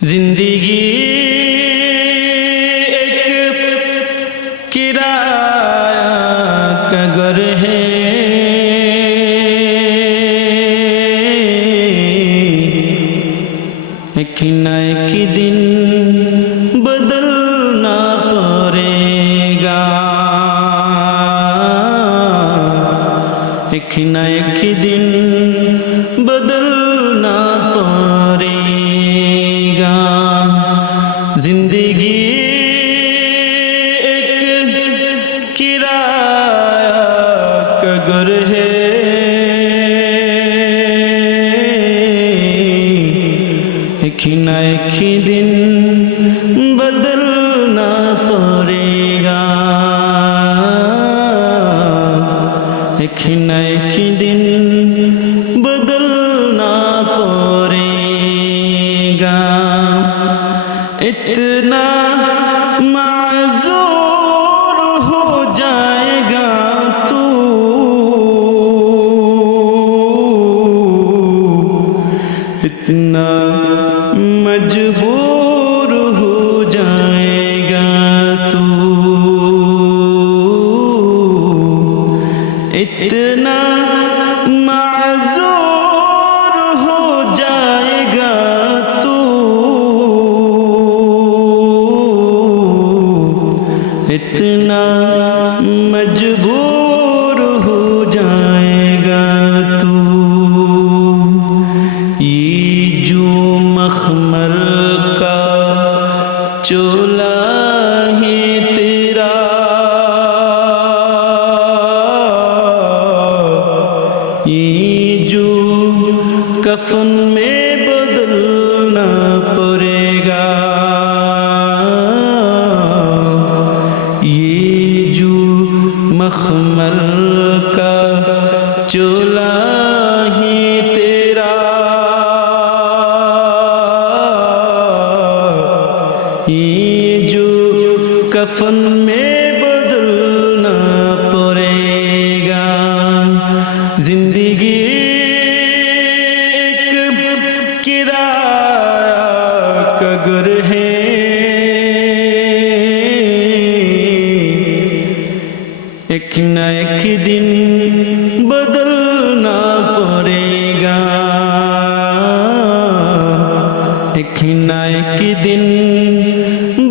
जिंदगी एक किराया का घर है, एक न एक दिन बदलना पड़ेगा, एक न एक दिन बदलना पड़ेगा। जिंदगी एक किराया का घर है, एक न एक दिन बदलना पड़ेगा, एक न एक दिन बदलना पड़ेगा। इतना माज़ूर हो जाएगा तू, इतना मजबूर हो जाएगा तू, इतना माज़ूर हो जाएगा तू, इतना मजबूर हो जाएगा तू। ये जो मखमल का चोला है तेरा, ये जो कफन में बदलना पड़ेगा, ये जो मखमल का चोला है तेरा, ये जो कफन में बदलना पड़ेगा। जिंदगी एक किराया का घर है, एक न एक दिन बदलना पड़ेगा, एक न एक दिन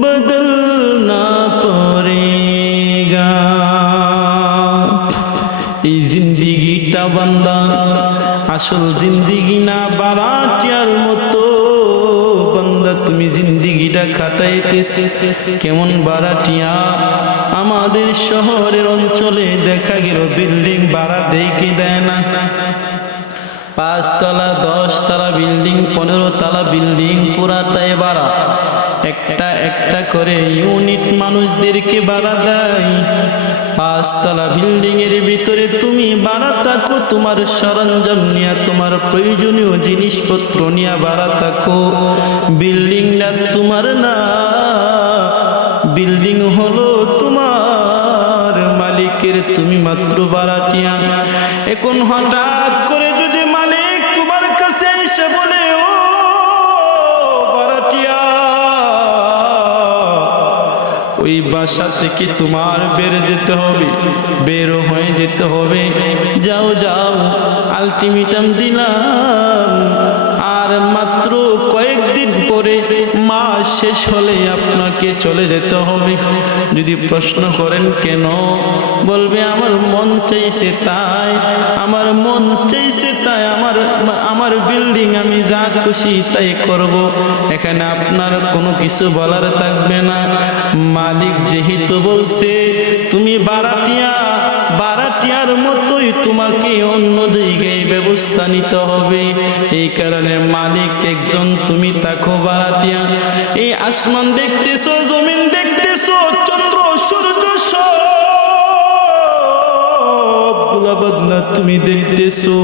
बदलना पड़ेगा। এই জিন্দিগিটা বান্দা আসল জিন্দিগি না, বারাটিয়ার মতো বান্দা তুমি জিন্দিগিটা কাটাইতেছে কেমন বারাটিয়া। আমাদের শহরের অঞ্চলে দেখা গেল বিল্ডিং ভাড়া দেয় কি দেয় না, 5 তলা 10 তলা বিল্ডিং 15 তলা বিল্ডিং পুরাটাই ভাড়া, একটা একটা করে ইউনিট মানুষদেরকে ভাড়া দেয়। 5 তলা বিল্ডিং এর ভিতরে তুমি ভাড়া থাকো, তোমার সরঞ্জাম নিয়ে তোমার প্রয়োজনীয় জিনিসপত্র নিয়ে ভাড়া থাকো। বিল্ডিংটা তোমার না, বিল্ডিং হলো তোমার মালিকের, তুমি মাত্র ভাড়াটিয়া। এখন হঠাৎ করে যদি মালিক তোমার কাছে এসে বলে, ও ভাড়াটিয়া, ওই বাসা থেকে তোমার বের যেতে হবে, বের হয়ে যেতে হবে, যাও যাও আলটিমেটাম দিলাম, আর মাত্র কয়েকদিন পরে মাস শেষ হলে আপনাকে চলে যেতে হবে। যদি প্রশ্ন করেন কেন, বলবে আমার মন চাইছে তাই, আমার মন চাইছে তাই, আমার বিল্ডিং আমি যা খুশি তাই করব, এখানে আপনার কোনো কিছু বলার থাকবে না। মালিক যেহেতু বলছে তুমি ভাড়াটিয়া, ভাড়াটিয়ার মতোই তোমাকে অন্য জায়গায় ব্যবস্থা নিতে হবে। এই কারণে মালিক একজন, তুমি থাকো ভাড়াটিয়া। এই আসমান দেখতেছো, জমিন দেখতেছো, চন্দ্র সূর্য সবগুলা বদলা তুমি দেখতেছো।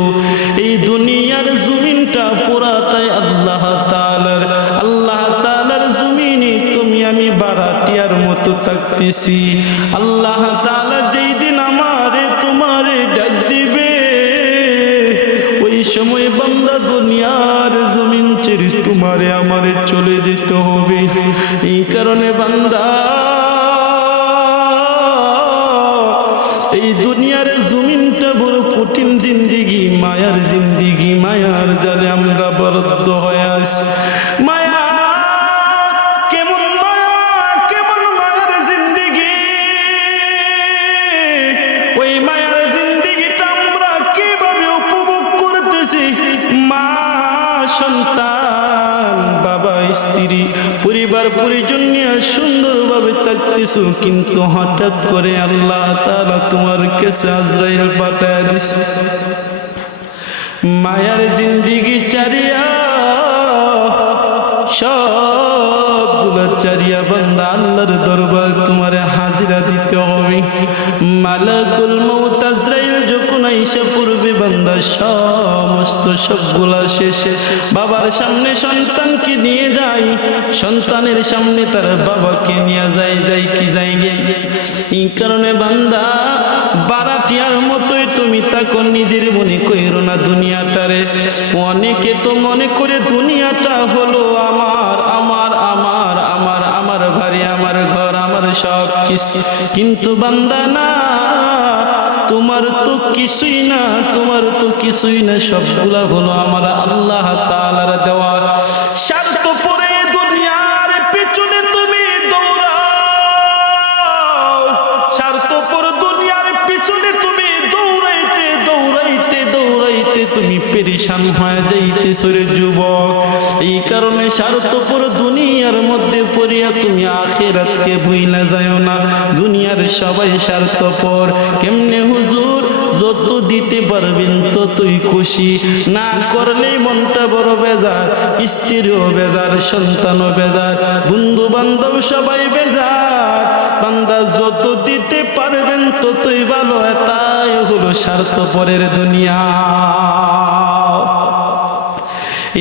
এই দুনিয়ার জমিনটা পুরাটাই আল্লাহ তাআলার, আল্লাহ তাআলার জমিনে তুমি আমি ভাড়াটিয়ার মতো থাকতেছি। আল্লাহ তাআলা যেই দিন আমারে তোমারে ডাক দিবে, ওই সময় বান্দা দুনিয়ার জমিন ছেড়ে তোমারে আমারে চলে যেতে যেতে হবে। এই কারণে বান্দা এই দুনিয়ার জমিনটা বড় কঠিন জিন্দিগি, মায়ার জিন্দিগি, মায়ার জালে আমরা বদ্ধ হয়ে আছি। মায়া কেমন মায়া, কেমন মায়ার জিন্দিগি, ওই মায়ার জিন্দিগিটা আমরা কিভাবে উপভোগ করতেছি। মা সন্তান, বাবা স্ত্রী, পরিবার পরিজন নিয়ে সুন্দরভাবে থাকতেছো, কিন্তু হঠাৎ করে আল্লাহ তাআলা তোমার কাছে আজরাইল পাঠায় দিছে। মায়ার জিন্দিগি চারিয়া, সবগুলো চারিয়া বান্দা আল্লাহর দরবার তোমার হাজিরা দিতে হবে। মালাকুল মউত আজরাইল যখন আইসা পড়বে বান্দা সমস্ত সবগুলা শেষে বাবার সামনে সন্তানকে নিয়ে যায়, সন্তানের সামনে তার বাবাকে নিয়ে যায়, যাই কি যাই গে। এই কারণে বান্দা বারাটিয়ার মতোই তুমি তাকে নিজের মনে কইরো না দুনিয়াটারে। অনেকে তো মনে করে দুনিয়াটা হলো আমার আমার আমার আমার আমার বাড়ি, আমার ঘর, আমার সব কিছু, কিন্তু বান্দা না, তোমার তো কিছুই না, তোমার তো কিছুই না, সবগুলা হলো আমার আল্লাহ তাআলার দেওয়া। স্বার্থপরে দুনিয়ার পিছনে তুমি দৌড়াও, স্বার্থপর দুনিয়ার পিছনে তুমি দৌড়াইতে দৌড়াইতে দৌড়াইতে তুমি পেরেশান হয়ে যাইতেছ রে যুবক। এই কারণে স্বার্থপর দুনিয়ার মধ্যে পড়িয়া তুমি আখিরাতকে ভুইলা যাও না। দুনিয়ার সবাই স্বার্থপর। কেমনে হুজুর? যত দিতে পারবেন ততই খুশি, না করলেই মনটা বড় বেজার, স্ত্রীও বেজার, সন্তানও বেজার, বন্ধু বান্ধব সবাই বেজার। বান্দা যত দিতে পারবেন ততই ভালো, এটাই হলো স্বার্থপরের দুনিয়া।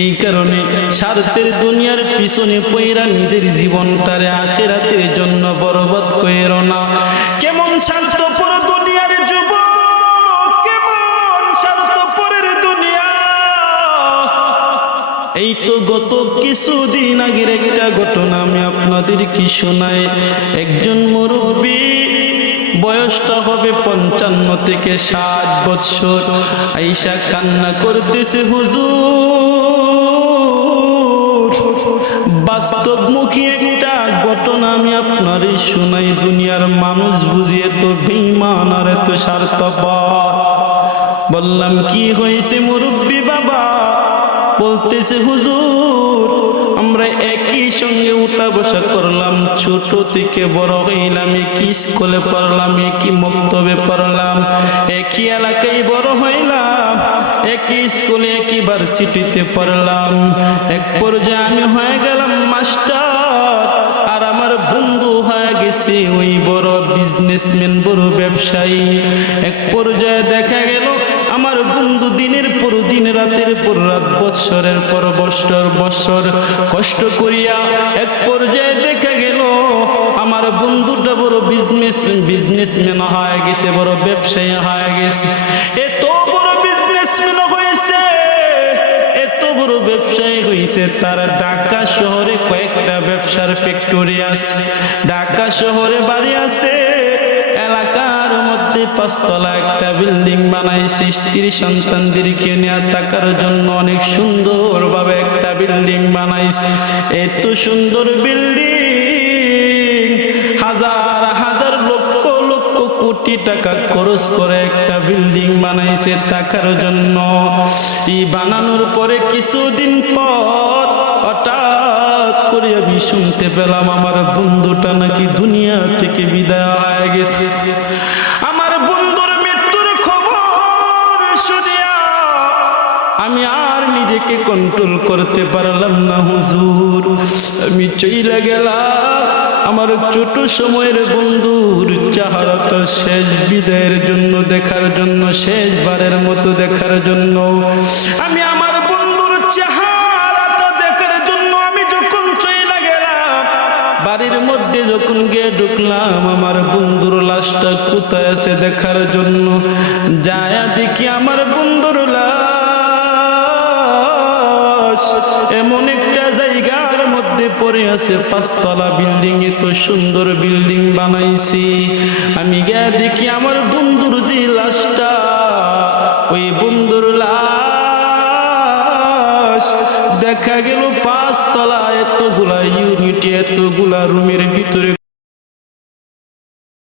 এই কারণে স্বার্থের দুনিয়ার পিছনে পইরা নিজের জীবনটারে আখিরাতের জন্য বরবাদ কইরো না। কেমন স্বার্থপর দুনিয়ার যুবক, কেমন স্বার্থপরের দুনিয়া। এই তো গত কিছুদিন আগের একটা ঘটনা আমি আপনাদের কি শোনাই। একজন মুরব্বী, বয়সটা হবে 55 থেকে 60 বছর, আইসা কান্না করতেছে, হুজুর বাস্তবমুখী একটা ঘটনা আমি আপনারই শোনাই। দুনিয়ার মানুষ বুঝিয়ে তো বেঈমান আর এত স্বার্থপর। বললাম কি হয়েছে মুরব্বী বাবা? বলতেছে হুজুর আমরা একই সঙ্গে উঠা বসা করলাম, ছোট থেকে বড় হইলাম, একই স্কুলে পড়লাম, একই মক্তবে পড়লাম, একই এলাকায় বড় হইলাম, একই স্কুলে একই ভার্সিটিতে পড়লাম। এক পর্যায়ে আমি হয়ে গেলাম মাস্টার, আর আমার বন্ধু হয়ে গেছে ওই বড় বিজনেসম্যান, বড় ব্যবসায়ী। এক পর্যায়ে দেখা গেল আমার বন্ধু দিনের পর দিন, রাতের পর রাত, বৎসরের পর বৎসর কষ্ট করিয়া এক পর্যায়ে দেখা গেল আমার বন্ধুটা বড় বিজনেসম্যান হয়ে গেছে, বড় ব্যবসায়ী হয়ে গেছে। এত বড় বিজনেসম্যান হয়েছে, এত বড় ব্যবসায়ী হয়েছে, তার ঢাকা শহরে কয়েকটা ব্যবসার ফ্যাক্টরি আছে, ঢাকা শহরে বাড়ি আছে, এলাকার মধ্যে 5 তলা একটা বিল্ডিং বানাইছে, স্ত্রী সন্তানদেরকে নিয়ে থাকার জন্য অনেক সুন্দর ভাবে একটা বিল্ডিং বানাইছে। এত সুন্দর বিল্ডিং, হাজার হাজার লক্ষ লক্ষ কোটি টাকা খরচ করে একটা বিল্ডিং বানাইছে থাকার জন্য। এই বানানোর পরে কিছুদিন পর হঠাৎ করে আমি শুনতে পেলাম আমার বন্ধুটা নাকি দুনিয়া থেকে বিদায় হয়ে গেছে। আমার বন্ধুর মৃত্যুর খবর শুনিয়া আমি আর নিজেকে কন্ট্রোল করতে পারলাম না হুজুর, আমি চইলা গেলাম আমার ছোট সময়ের বন্ধুর চেহারাটা শেষ বিদায়ের জন্য দেখার জন্য, শেষবারের মতো দেখার জন্য। আমি আমার বন্ধুর চেহারাটা দেখার জন্য আমি যখন চইলা গেলাম, বাড়ির মধ্যে যখন গিয়ে ঢুকলাম, আমার বন্ধুর লাশটা কোথায় আছে দেখার জন্য যায়া দেখি আমার বন্ধুর লাশ এমন একটা জায়গার মধ্যে পড়ে আছে 5 তলা বিল্ডিং, এত সুন্দর বিল্ডিং বানাইছি। আমি গিয়ে দেখি আমার বন্ধুর যে লাশটা, ওই বন্ধুর লাশ দেখা গেল 5 তলা, এতগুলা ইউনিট, এতগুলা রুমের ভিতরে